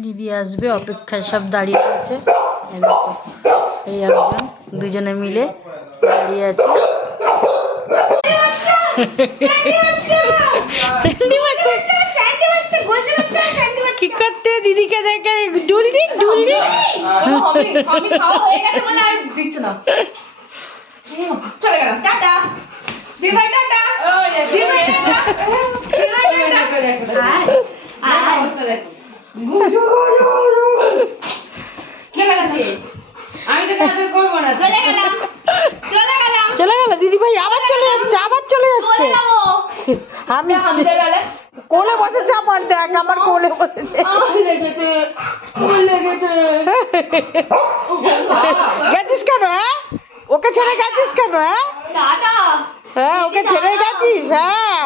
দিদি আসবে অপেক্ষায় সব দাঁড়িয়ে আছে। এই একজন দুজনে মিলে দাঁড়িয়ে আছে। কি করতে দিদিকে দেখে ডুলদি ডুলদি চলে গেলাম, টাটা দিবাই, টাটা আমি তো কাজ করবো না, চলে গেলাম চলে গেল দিদি ভাই, আবার চলে যাচ্ছে, আবার চলে যাচ্ছে। আমি কোলে বসেছে, আমার দেখ, আমার কোলে বসেছে। গেছিস কেন? হ্যাঁ, ওকে ছেড়ে গেছিস কেন? হ্যাঁ, ওকে ছেড়ে গেছিস? হ্যাঁ।